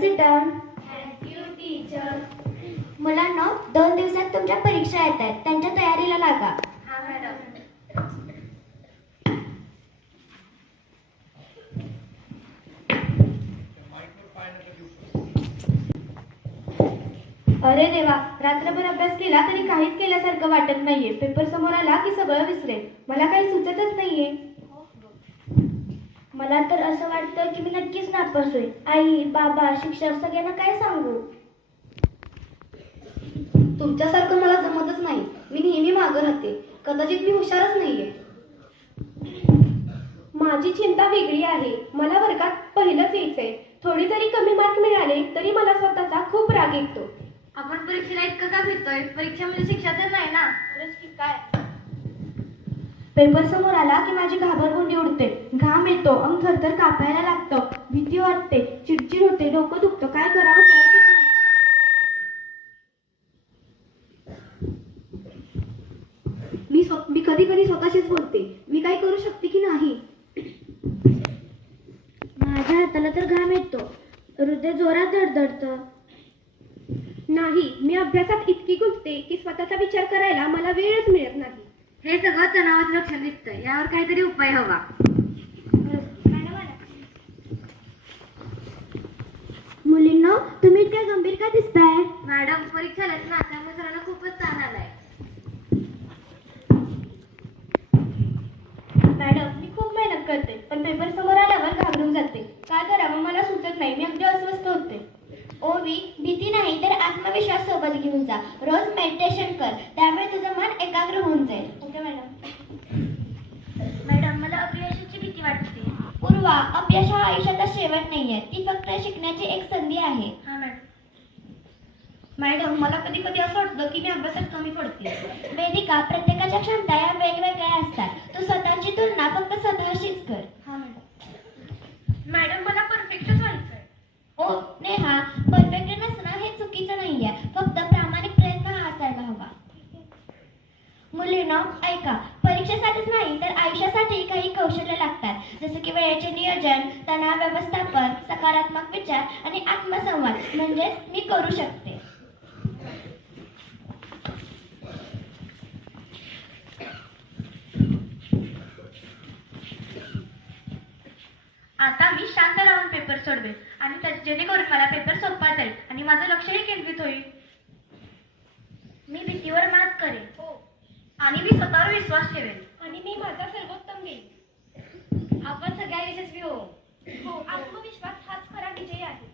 Sit down. Thank you teacher. मुलांना 2 दिवसात तुमच्या परीक्षा येत आहेत, त्यांच्या तयारीला लागा. हा मॅडम. अरे देवा, रात्रभर अभ्यास केला तरी काहीच केल्यासारखं वाटत नाहीये. पेपर समोर आला की सगळं विसरेल. मला काही सुचतच नाहीये. मला तर असं वाटतं की मी नक्कीच नापास होईल. आई, बाबा, शिक्षक सगळ्यांना काय सांगू? तुमच्यासारखं मला जमतच नाही. मी नेहमी मागं राहते. कदाचित मी हुशारच नाहीये. माझी चिंता वेगळी आहे. मला वर्गात पहिलंच यायचंय. थोडी जरी कमी मार्क मिळाले तरी मला स्वतःचा खूप राग येतो. आपण परीक्षेला इतकं का भितोय? परीक्षा म्हणजे शिक्षा तर नाही ना. खरंच की काय? पेपर समोर आला की माझी घाबरगुंडी उडते. घाम येतो, अंग थरथर कापायला लागतं. भीती वाटते, चिडचिड होते, डोकं दुखतं. काय करावं कळतच नाही. मी कधी कधी स्वतःशीच बोलते, मी काय करू शकते की नाही. माझ्या हाताला तर घाम येतो, हृदय जोरात धडधडतं. नाही, मी अभ्यासात इतकी गुंतते की स्वतःचा विचार करायला मला वेळच मिळत नाही. हे सगळं तणावाचं लक्षण दिसतंय. यावर काहीतरी उपाय हवा. मुलींनो, तुम्ही इतक्या गंभीर का दिसताय? मॅडम, परीक्षा आल्यात ना, त्यामुळे सरांना खूपच ताण आलाय. मॅडम, मी खूप मेहनत करते, पण पेपर समोर आल्यावर घाबरून जाते. काय करावं मला सुचत नाही. मी अगदी अस्वस्थ होते. ओवी, भीती नाही तर आत्मविश्वास सोबत घेऊन जा. रोज मेडिटेशन कर, त्यामुळे तुझं मन एकाग्र होऊन जाईल. Okay madam. मॅडम, मला अपयशाची भीती वाटते. पूर्वा, अपयश हा आयुष्याचा शेवट नाहीये, ती फक्त शिकण्याची एक संधी आहे. हा मॅडम. मॅडम, मला कधी कधी असं वाटतं की मी अभ्यासात कमी पडते. वेदिका, प्रत्येकाच्या क्षमता या वेगवेगळ्या असतात. तू स्वतःची तुलना फक्त स्वतःशीच कर. हा मॅडम. मॅडम, मला परफेक्टच व्हायचंय. ओ नेहा, परफेक्ट नसणं हे चुकीचं नाहीये, फक्त प्रामाणिक प्रयत्न हा असायला हवा. मुलींनो, ऐका, परीक्षेसाठीच नाही तर आयुष्यासाठी काही कौशल्य लागतात, जसं की वेळेचे नियोजन, तणाव व्यवस्थापन, सकारात्मक विचार आणि आत्मसंवाद. म्हणजेच मी करू शकते. आता मी शांत राहून पेपर सोडवेन आणि जेणेकरून मला पेपर सोपा जाईल आणि माझं लक्षही केंद्रित होईल. मी भीतीवर मात करेन. आणि मी स्वतःवर विश्वास ठेवेन. आणि मी माझा सर्वोत्तम देईन. आपण सगळ्या यशस्वी हो. आत्मविश्वास हाच खरा विजय आहे.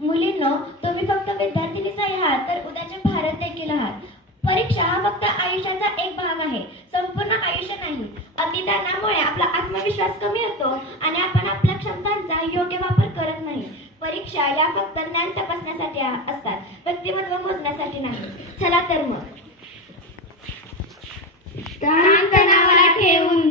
मुलींनो, तुम्ही फक्त विद्यार्थिनीच नाही आहात तर उद्याचे भारत देखील आहात. परीक्षा हा फक्त आयुष्याचा एक भाग आहे, संपूर्ण आयुष्य नाही. अतिताणामुळे आपला आत्मविश्वास कमी होतो आणि आपण आपल्या क्षमतांचा योग्य वापर करत नाही. परीक्षा या फक्त ज्ञान तपासण्यासाठी असतात, व्यक्तिमत्व मोजण्यासाठी नाही. चला तर मग तणावाला ठेवून